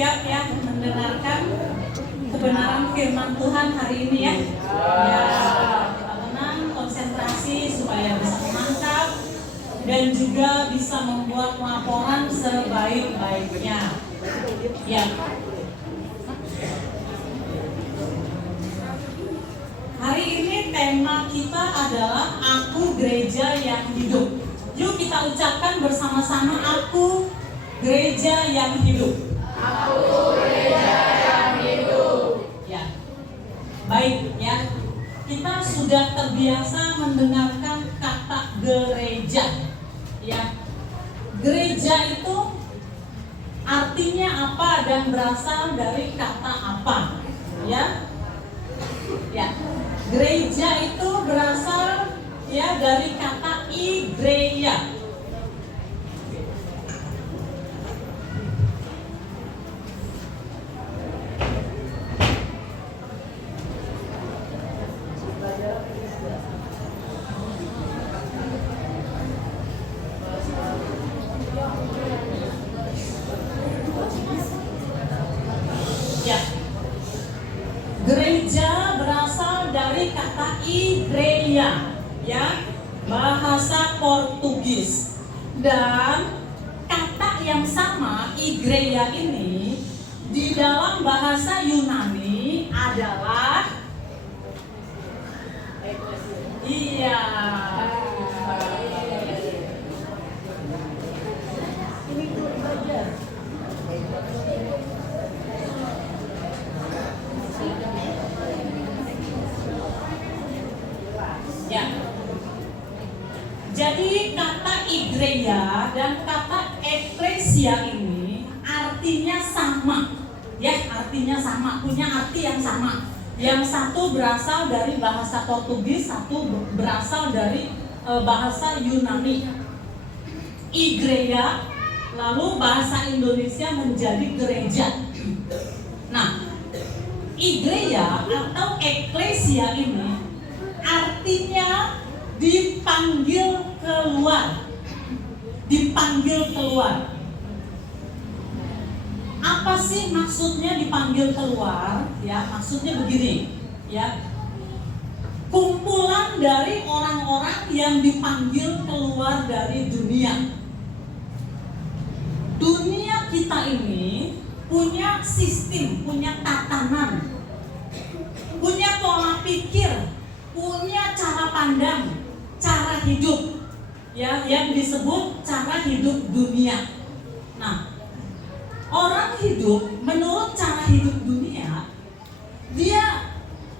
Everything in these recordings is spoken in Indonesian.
siap ya mendengarkan kebenaran firman Tuhan hari ini ya. Ya, kita tenang, konsentrasi supaya bisa menangkap dan juga bisa membuat laporan sebaik-baiknya. Ya. Hari ini tema kita adalah Aku Gereja yang Hidup. Yuk kita ucapkan bersama-sama, Aku Gereja yang Hidup. Aku gereja yang hidup. Ya. Baik ya. Kita sudah terbiasa mendengarkan kata gereja. Ya. Gereja itu artinya apa dan berasal dari kata apa? Ya. Ya. Gereja itu berasal ya dari kata igreia. Ya. Gereja berasal dari kata igreia, ya, bahasa Portugis. Dan kata yang sama igreia ini di dalam bahasa Yunani adalah iya. Ya. Jadi kata igreia dan kata eklesia ini artinya sama. Ya, artinya sama, punya arti yang sama. Yang satu berasal dari bahasa Portugis, satu berasal dari bahasa Yunani. Igreia, lalu bahasa Indonesia menjadi gereja. Nah, igreia atau eklesia ini artinya dipanggil keluar. Dipanggil keluar. Apa sih maksudnya dipanggil keluar? Ya, maksudnya begini, ya. Kumpulan dari orang-orang yang dipanggil keluar dari dunia. Dunia kita ini punya sistem, punya tatanan, punya pola pikir, punya cara pandang, cara hidup, ya, yang disebut cara hidup dunia. Nah, orang hidup menurut cara hidup dunia, dia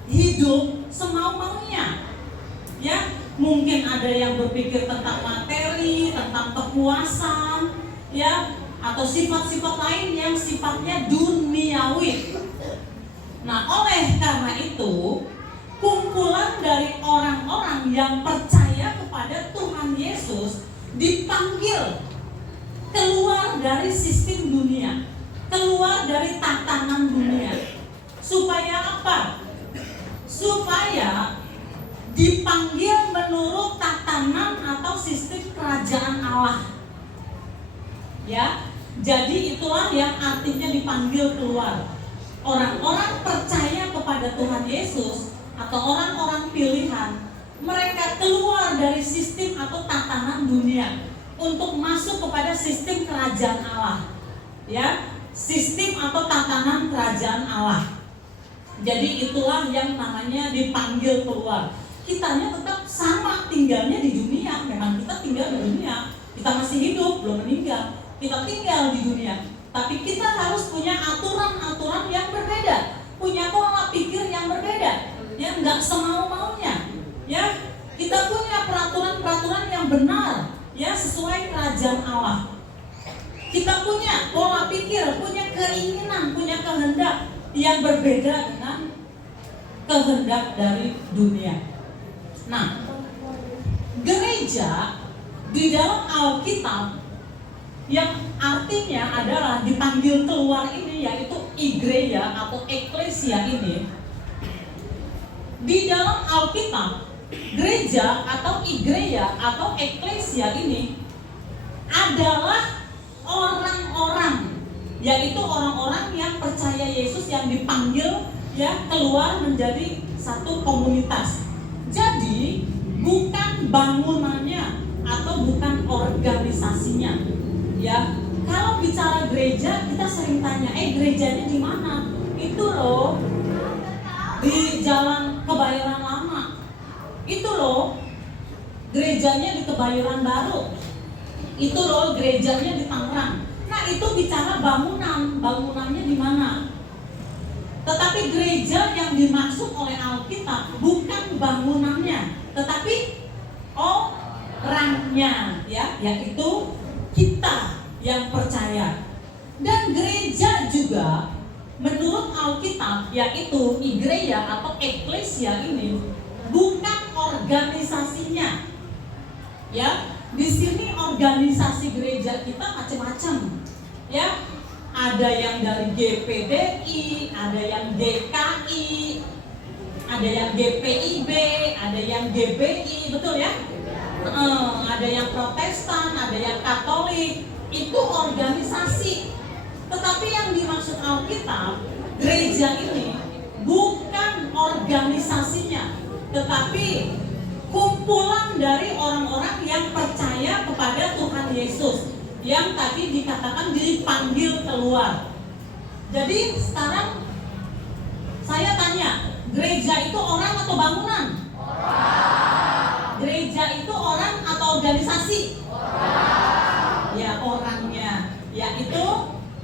hidup semau-maunya. Ya, mungkin ada yang berpikir tentang materi, tentang kepuasan, ya, atau sifat-sifat lain yang sifatnya duniawi. Nah, oleh karena itu, kumpulan dari orang-orang yang percaya kepada Tuhan Yesus dipanggil keluar dari sistem dunia, keluar dari tatanan dunia. Supaya apa? Supaya dipanggil menurut tatanan atau sistem kerajaan Allah. Ya, jadi itulah yang artinya dipanggil keluar. Orang-orang percaya kepada Tuhan Yesus atau orang-orang pilihan, mereka keluar dari sistem atau tatanan dunia untuk masuk kepada sistem kerajaan Allah. Ya, sistem atau tatanan kerajaan Allah. Jadi itulah yang namanya dipanggil keluar. Kitanya tetap sama tinggalnya di dunia. Memang kita tinggal di dunia. Kita masih hidup, belum meninggal. Kita tinggal di dunia. Tapi kita harus punya aturan-aturan yang berbeda, punya pola pikir yang berbeda, ya, nggak semau-maunya. Ya, kita punya peraturan-peraturan yang benar, ya, sesuai kerajaan Allah. Kita punya pola pikir, punya keinginan, punya kehendak yang berbeda dengan kehendak dari dunia. Nah, gereja di dalam Alkitab yang artinya adalah dipanggil keluar ini, yaitu igreia atau eklesia ini, di dalam Alkitab, gereja atau igreia atau eklesia ini adalah orang-orang yaitu orang-orang yang percaya Yesus yang dipanggil ya keluar menjadi satu komunitas. Jadi bukan bangunannya atau bukan organisasinya. Ya, kalau bicara gereja kita sering tanya, gerejanya di mana? Itu loh di Jalan Kebayoran Lama. Itu loh gerejanya di Kebayoran Baru. Itu loh gerejanya di Tangerang. Nah, itu bicara bangunannya di mana? Tetapi gereja yang dimaksud oleh Alkitab bukan bangunannya, tetapi orangnya, ya, yaitu kita yang percaya. Dan gereja juga menurut Alkitab, yaitu igreja atau eklesia ini bukan organisasinya. Ya, di sini organisasi gereja kita macam-macam. Ya, ada yang dari GPDI, ada yang DKI, ada yang GPIB, ada yang GBI, betul ya? Ada yang Protestan, ada yang Katolik, itu organisasi. Tetapi yang dimaksud Alkitab, gereja ini bukan organisasinya, tetapi kumpulan dari orang-orang yang percaya kepada Tuhan Yesus, yang tadi dikatakan dipanggil keluar. Jadi sekarang saya tanya, gereja itu orang atau bangunan? Orang. Gereja itu orang atau organisasi? Orang. Ya, orangnya. Yaitu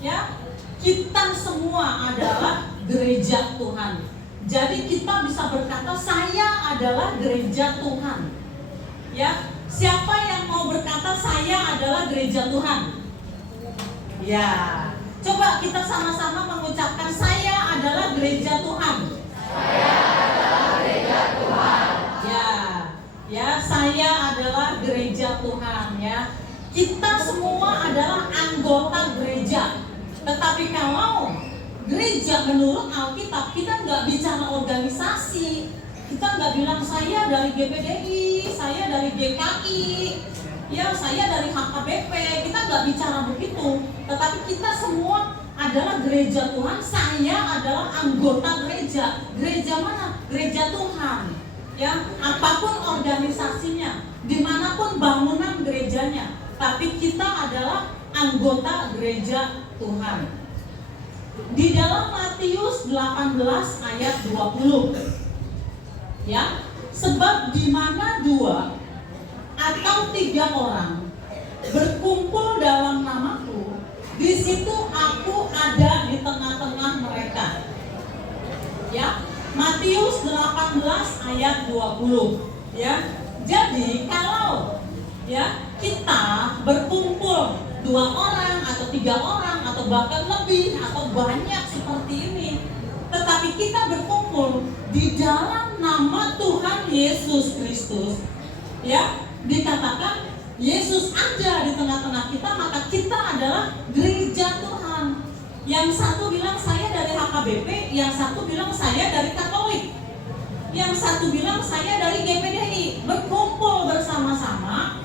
ya, kita semua adalah gereja Tuhan. Jadi kita bisa berkata saya adalah gereja Tuhan. Ya, siapa yang mau berkata saya adalah gereja Tuhan? Ya, coba kita sama-sama mengucapkan saya adalah gereja Tuhan. Saya adalah gereja Tuhan. Ya, saya adalah gereja Tuhan. Ya, kita semua adalah anggota gereja. Tetapi kalau gereja menurut Alkitab, kita nggak bicara organisasi. Kita nggak bilang saya dari GPDI, saya dari GKI, ya saya dari HKBP. Kita nggak bicara begitu. Tetapi kita semua adalah gereja Tuhan. Saya adalah anggota gereja. Gereja mana? Gereja Tuhan. Ya, apapun organisasinya, dimanapun bangunan gerejanya, tapi kita adalah anggota gereja Tuhan. Di dalam Matius 18 ayat 20, ya, sebab di mana 2 atau 3 orang berkumpul dalam namaku, di situ aku ada di tengah-tengah mereka. Ya, Matius 18 ayat 20. Ya, jadi kalau ya kita berkumpul 2 orang atau 3 orang atau bahkan lebih atau banyak seperti ini, tetapi kita berkumpul di dalam nama Tuhan Yesus Kristus, ya, dikatakan Yesus ada di tengah-tengah kita, maka kita adalah gereja Tuhan. Yang satu bilang saya dari HKBP, yang satu bilang saya dari Katolik, yang satu bilang saya dari GPDI. Berkumpul bersama-sama,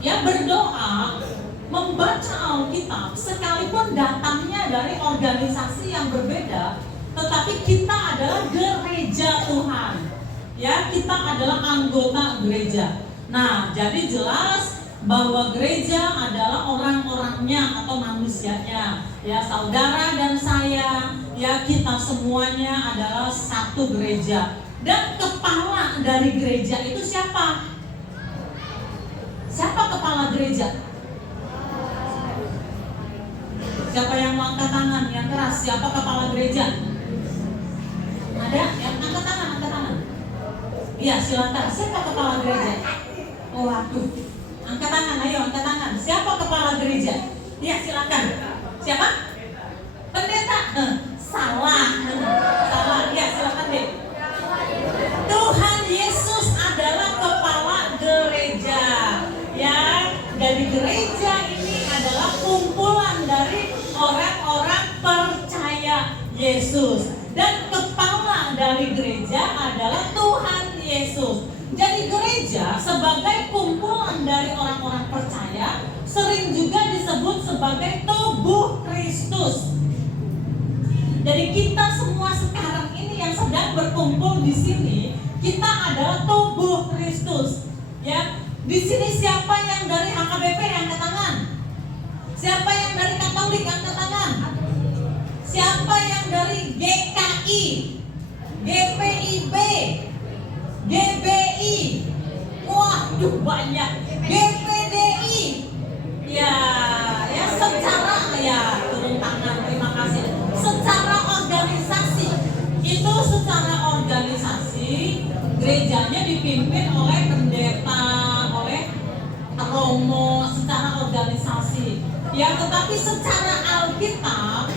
ya, berdoa, membaca Alkitab, sekalipun datangnya dari organisasi yang berbeda, tetapi kita adalah gereja Tuhan. Ya, kita adalah anggota gereja. Nah, jadi jelas bahwa gereja adalah orang-orangnya atau manusianya. Ya, saudara dan saya, ya, kita semuanya adalah satu gereja. Dan kepala dari gereja itu siapa? Siapa kepala gereja? Siapa yang mau angkat tangan yang keras? Siapa kepala gereja? Ada yang angkat tangan, angkat tangan. Iya, silakan. Siapa kepala gereja? Oh, waduh. Angkat tangan, ayo angkat tangan. Siapa kepala gereja? Iya, silakan. Siapa? Pendeta. Salah. Salah. Iya, silakan deh. Tuhan Yesus adalah kepala gereja. Ya, jadi gereja ini adalah kumpulan dari orang-orang percaya Yesus. Dan kepala dari gereja adalah Tuhan Yesus. Jadi gereja sebagai kumpulan dari orang-orang percaya sering juga disebut sebagai tubuh Kristus. di sini kita adalah tubuh Kristus. Ya, di sini siapa yang dari HKBP yang angkat tangan? Siapa yang dari Katolik angkat tangan? Siapa yang dari GKI, GPIB, GBI? Waduh banyak. GPDI. Ya, secara turun tangan, terima kasih. Secara organisasi, itu secara organisasi gerejanya dipimpin oleh pendeta, oleh romo, secara organisasi. Ya, tetapi secara Alkitab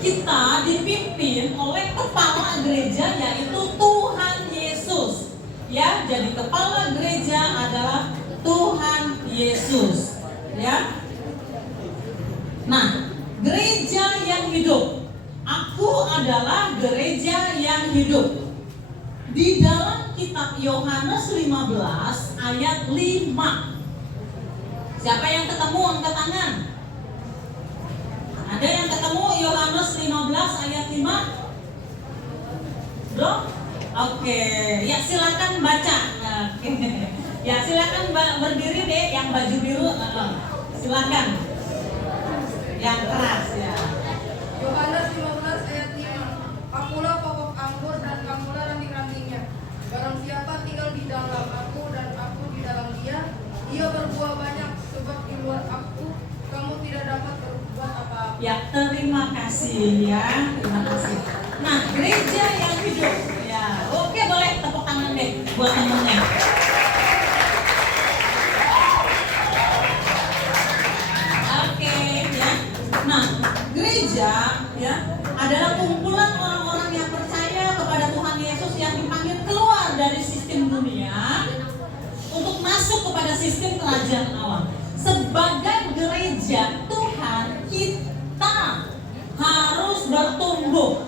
kita dipimpin oleh kepala gereja, yaitu Tuhan Yesus. Ya, jadi kepala gereja adalah Tuhan Yesus. Ya. Nah, gereja yang hidup. Aku adalah gereja yang hidup. Di dalam kitab Yohanes 15 ayat 5. Siapa yang ketemu angkat tangan? Ada yang ketemu Yohanes 15 ayat 5? Belum? Oke, ya silakan baca. Ya silakan berdiri deh yang baju biru. Silakan. Yang keras ya. Yohanes 15 ayat 5. Akulah pokok anggur dan kamulah ranting-rantingnya. Barang siapa tinggal di dalam aku dan aku di dalam dia, ia berbuah banyak, sebab di luar aku kamu tidak dapat berbuat apa-apa. Ya, terima kasih ya. Terima kasih. Nah, gereja yang hidup. Ya, oke, boleh tepuk tangan deh buat temennya. Oke, ya. Nah, gereja ya adalah kumpulan orang-orang yang percaya kepada Tuhan Yesus yang dipanggil keluar dari sistem dunia untuk masuk kepada sistem kerajaan Allah. Sebagai gereja Tuhan, kita harus bertumbuh.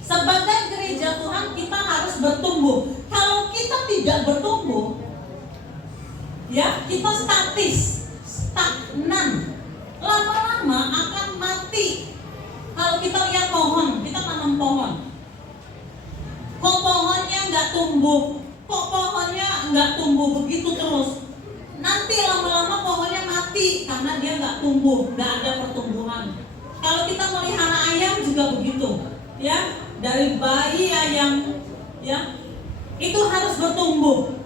Sebagai gereja Tuhan, kita harus bertumbuh. Kalau kita tidak bertumbuh, ya kita statis, stagnan, lama-lama akan mati. Kalau kita lihat pohon, kita tanam pohon, kok pohonnya nggak tumbuh, kok pohonnya nggak tumbuh begitu terus, nanti lama-lama pohonnya mati karena dia nggak tumbuh, nggak ada pertumbuhan. Kalau kita melihara ayam juga begitu, ya, dari bayi ayam, ya, itu harus bertumbuh.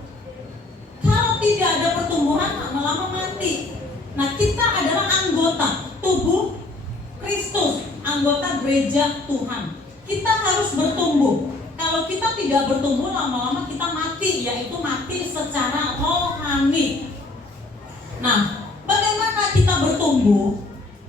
Kalau tidak ada pertumbuhan, lama-lama mati. Nah, kita adalah anggota tubuh Kristus, anggota gereja Tuhan. Kita harus bertumbuh. Kalau kita tidak bertumbuh, lama-lama kita mati, yaitu mati secara rohani. Nah, bagaimana kita bertumbuh?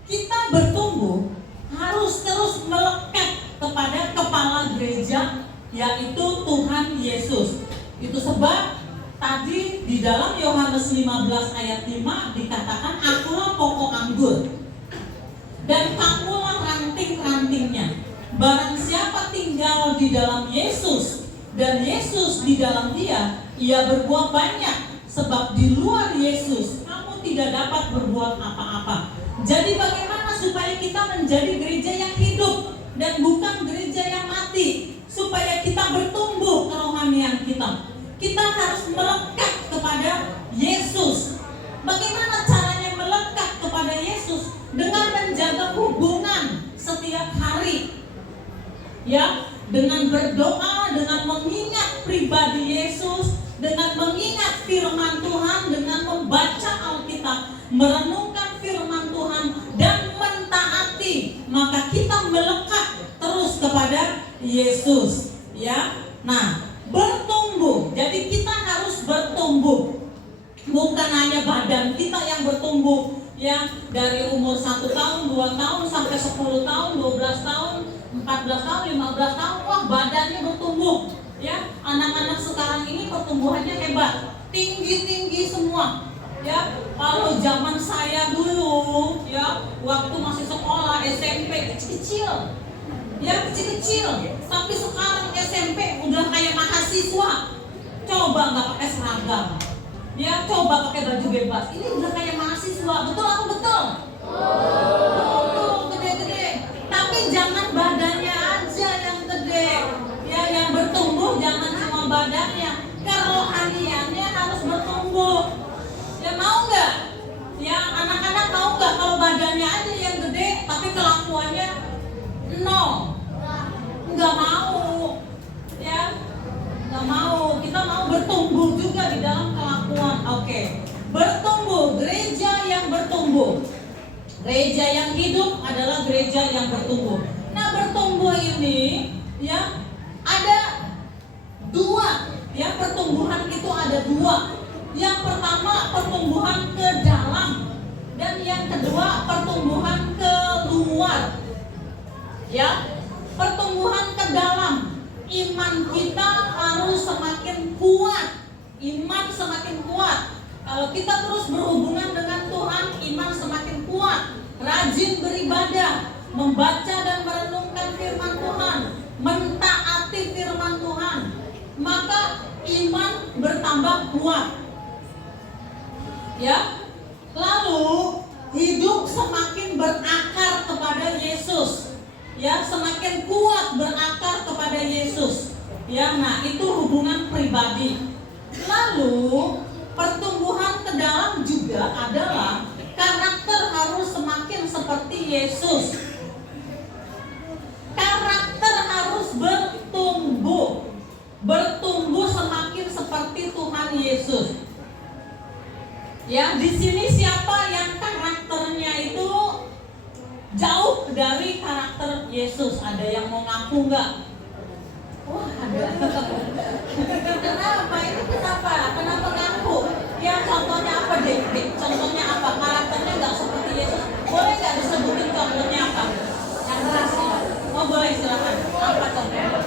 Kita bertumbuh harus terus melekat kepada kepala gereja, yaitu Tuhan Yesus. Itu sebab tadi di dalam Yohanes 15 ayat 5 dikatakan, akulah pokok anggur dan kamulah ranting-rantingnya. Barang siapa tinggal di dalam Yesus dan Yesus di dalam dia, ia berbuah banyak. Sebab di luar Yesus kamu tidak dapat berbuat apa-apa. Jadi bagaimana supaya kita menjadi gereja yang hidup dan bukan gereja yang mati? Supaya kita bertumbuh kerohanian kita, kita harus melekat kepada Yesus. Bagaimana caranya melekat kepada Yesus? Dengan menjaga hubungan setiap hari, ya, dengan berdoa, dengan mengingat pribadi Yesus, dengan mengingat firman Tuhan, dengan membaca Alkitab, merenungkan firman Tuhan dan mentaati, maka kita melekat terus kepada Yesus, ya. Nah, bertumbuh. Jadi kita harus bertumbuh. Bukan hanya badan kita yang bertumbuh, ya, dari umur 1 tahun, 2 tahun sampai 10 tahun, 12 tahun, 14 tahun, 15 tahun, wah badannya bertumbuh, ya. Anak-anak sekarang ini pertumbuhannya hebat, tinggi-tinggi semua, ya. Kalau zaman saya dulu, ya, waktu masih sekolah SMP kecil-kecil, ya, kecil-kecil, tapi sekarang SMP udah kayak mahasiswa. Coba nggak pakai seragam, ya, coba pakai baju bebas, ini udah kayak mahasiswa. Betul atau betul? Betul, gede-gede. Tapi jangan badannya aja yang gede, ya, yang bertumbuh. Gereja yang hidup adalah gereja yang bertumbuh. Nah, bertumbuh ini ya ada dua, ya pertumbuhan itu ada dua. Yang pertama pertumbuhan ke dalam dan yang kedua pertumbuhan ke luar. Ya, pertumbuhan ke dalam, iman kita harus semakin kuat. Iman semakin kuat. Kalau kita terus berhubungan dengan Tuhan, iman semakin kuat. Rajin beribadah, membaca dan merenungkan firman Tuhan, mentaati firman Tuhan, maka iman bertambah kuat. Ya. Lalu hidup semakin berakar kepada Yesus. Ya, semakin kuat berakar kepada Yesus. Ya, nah itu hubungan pribadi. Lalu pertumbuhan ke dalam juga adalah karakter harus semakin seperti Yesus. Karakter harus bertumbuh semakin seperti Tuhan Yesus. Ya, di sini siapa yang karakternya itu jauh dari karakter Yesus? Ada yang mau ngaku nggak? Wah, ada. Kenapa? Ini kenapa? Kenapa ngaku? Ya, contohnya apa deh? Contohnya apa? Karakternya nggak seperti Yesus. Boleh nggak disebutin contohnya apa? Yang keras ya? Oh, boleh, silakan. Apa contohnya?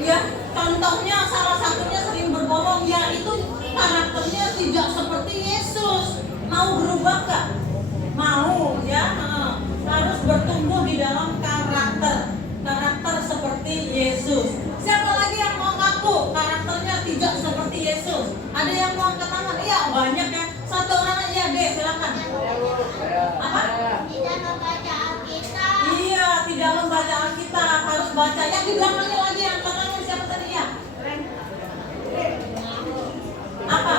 Ya, contohnya salah satunya sering berbohong. Ya, itu karakternya tidak seperti Yesus. Mau berubah nggak? Mau, ya. Harus bertumbuh di dalam karakter seperti Yesus. Siapa lagi yang mau ngaku karakternya tidak seperti Yesus? Ada yang mau angkat tangan? Iya, banyak ya. Satu orang aja deh, silakan. Apa? Tidak membaca Alkitab. Iya, tidak membaca Alkitab, harus baca. Yang di belakangnya lagi yang angkat tangan siapa tadi ya? Apa?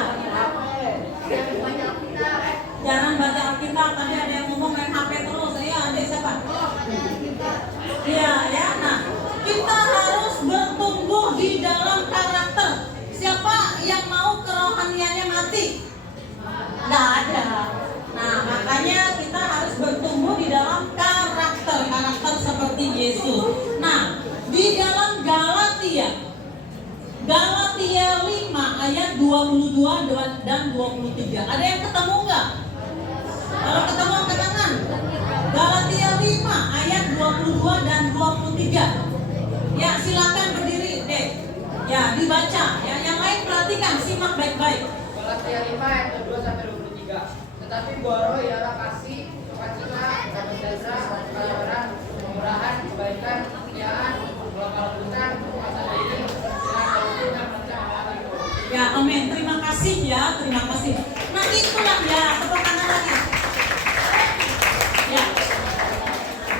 Jangan baca Alkitab. Tadi ada yang ngomong main HP terus. Iya, adik siapa? Iya, ya. Nah, kita harus bertumbuh di dalam karakter. Siapa yang mau kerohaniannya mati? Nggak ada. Nah, makanya kita harus bertumbuh di dalam karakter seperti Yesus. Nah, di dalam Galatia 5 ayat 22 dan 23. Ada yang ketemu nggak? Kalau ketemu angkat tangan. Galatia 5 ayat 22 dan 23. Ya, silakan berdiri deh. Ya, dibaca. Ya, yang lain perhatikan, simak baik-baik. Galatia 5 ayat 22 sampai 23. Tetapi buah roh ialah kasih, sukacita, damai sejahtera, kesabaran, kemurahan, kebaikan, kesetiaan, kelembutan, kuasa diri, dan mencegah itu. Ya, amin. Terima kasih ya, terima kasih. Nah, itulah ya, tepuk tangan lagi. Ya.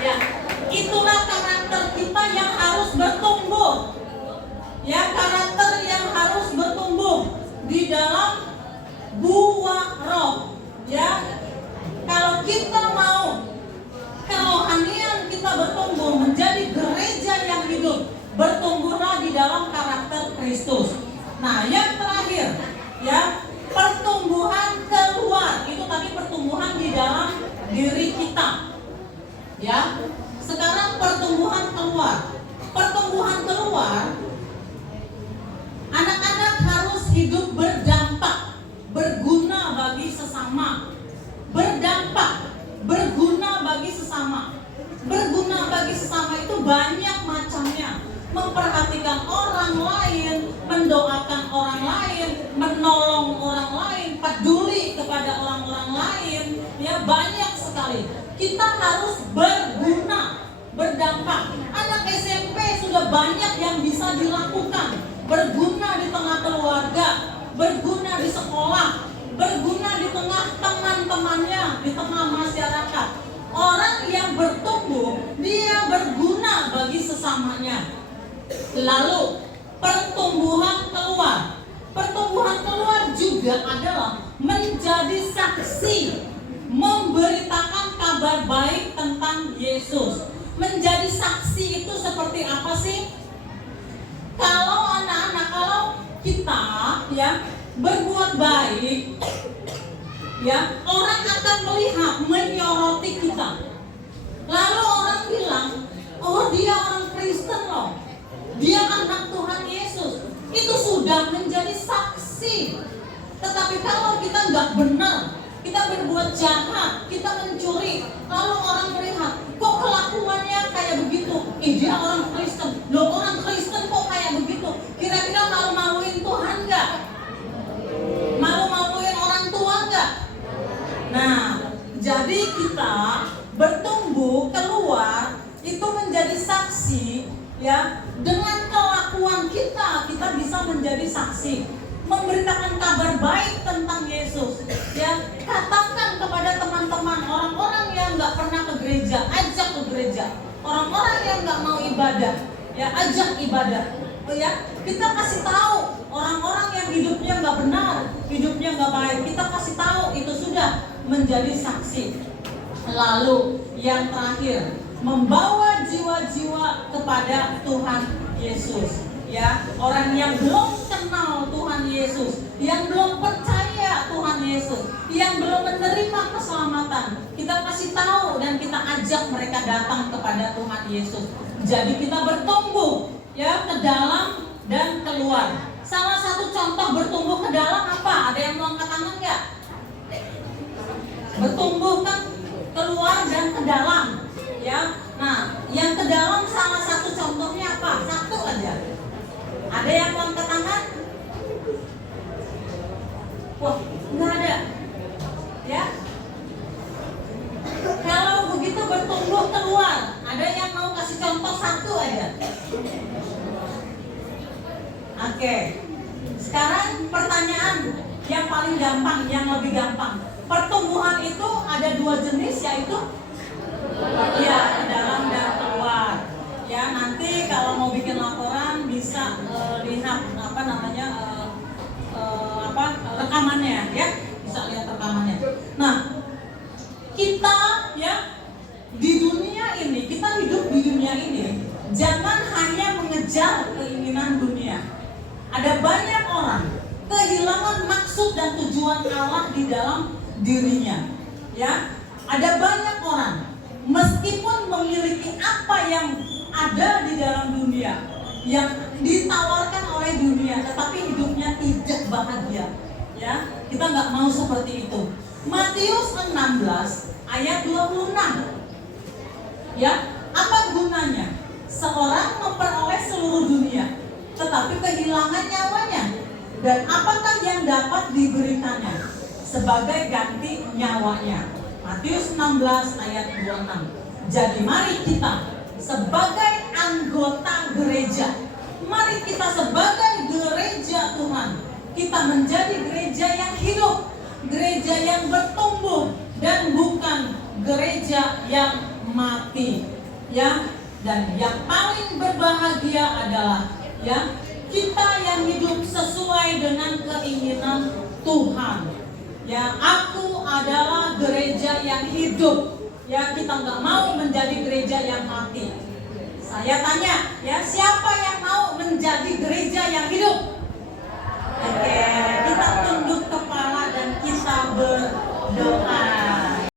Ya, itulah karakter kita yang harus bertumbuh. Ya, karakter yang harus bertumbuh di dalam buah roh. Ya, kalau kita mau kerohanian kita bertumbuh menjadi gereja yang hidup, bertumbuhlah di dalam karakter Kristus. Nah, yang terakhir, ya, pertumbuhan keluar. Itu tadi pertumbuhan di dalam diri kita. Ya, sekarang pertumbuhan keluar. Pertumbuhan keluar, anak-anak harus hidup berdampak, berguna bagi sesama. Berdampak, berguna bagi sesama. Berguna bagi sesama itu banyak macamnya. Memperhatikan orang lain, mendoakan orang lain, menolong orang lain, peduli kepada orang-orang lain. Ya, banyak sekali. Kita harus berguna, berdampak. Anak SMP sudah banyak yang bisa dilakukan. Berguna di tengah keluarga, berguna di sekolah, berguna di tengah teman-temannya, di tengah masyarakat. Orang yang bertumbuh, dia berguna bagi sesamanya. Lalu pertumbuhan keluar. Pertumbuhan keluar juga adalah menjadi saksi, memberitakan kabar baik tentang Yesus. Menjadi saksi itu seperti apa sih? Kalau anak-anak, kalau kita ya berbuat baik, ya orang akan melihat, menyoroti kita. Lalu orang bilang, oh dia orang Kristen loh, dia anak Tuhan Yesus. Itu sudah menjadi saksi. Tetapi kalau kita nggak benar, kita berbuat jahat, kita mencuri, lalu orang melihat, kok kelakuannya kayak begitu? Dia orang Kristen. Loh, orang Kristen kok kayak begitu? Kira-kira malu-maluin Tuhan nggak? Malu-maluin orang tua nggak? Nah, jadi kita bertumbuh keluar itu menjadi saksi, ya. Dengan kelakuan kita bisa menjadi saksi, memberitakan kabar baik tentang Yesus, ya. Katakan kepada teman-teman, orang-orang yang nggak pernah ke gereja, ajak ke gereja. Orang-orang yang nggak mau ibadah, ya ajak ibadah. Oh ya, kita kasih tahu orang-orang yang hidupnya nggak benar, hidupnya nggak baik. Kita kasih tahu, itu sudah menjadi saksi. Lalu yang terakhir, membawa jiwa-jiwa kepada Tuhan Yesus. Ya, orang yang belum kenal Tuhan Yesus, yang belum percaya Tuhan Yesus, yang belum menerima keselamatan, kita kasih tahu dan kita ajak mereka datang kepada Tuhan Yesus. Jadi kita bertumbuh, ya, ke dalam dan keluar. Salah satu contoh bertumbuh ke dalam apa? Ada yang mau angkat tangan nggak? Bertumbuh kan keluar dan ke dalam, ya. Nah, yang ke dalam salah satu contohnya apa? Satu aja. Ada yang mau angkat tangan? Wah, nggak ada. Ya. Kalau begitu bertumbuh keluar, ada yang mau kasih contoh satu aja? Oke. Sekarang pertanyaan yang paling gampang, yang lebih gampang. Pertumbuhan itu ada dua jenis, yaitu ya, ke dalam dan keluar. Ya, nanti kalau mau bikin laporan bisa lihat rekamannya, ya, bisa lihat rekamannya. Nah, kita ya di dunia ini, kita hidup di dunia ini, jangan hanya mengejar keinginan dunia. Ada banyak orang kehilangan maksud dan tujuan Allah di dalam dirinya. Ya, ada banyak orang meskipun memiliki apa yang ada di dalam dunia, yang ditawarkan oleh dunia, tetapi hidupnya tidak bahagia. Ya, kita nggak mau seperti itu. Matius 16 ayat 26. Ya, apa gunanya seorang memperoleh seluruh dunia tetapi kehilangan nyawanya? Dan apakah yang dapat diberikannya sebagai ganti nyawanya? Matius 16 ayat 26. Jadi mari kita sebagai anggota gereja, mari kita sebagai gereja Tuhan, kita menjadi gereja yang hidup, gereja yang bertumbuh, dan bukan gereja yang mati. Ya, dan yang paling berbahagia adalah ya kita yang hidup sesuai dengan keinginan Tuhan. Ya, aku adalah gereja yang hidup. Ya, kita nggak mau menjadi gereja yang mati. Saya tanya, ya, siapa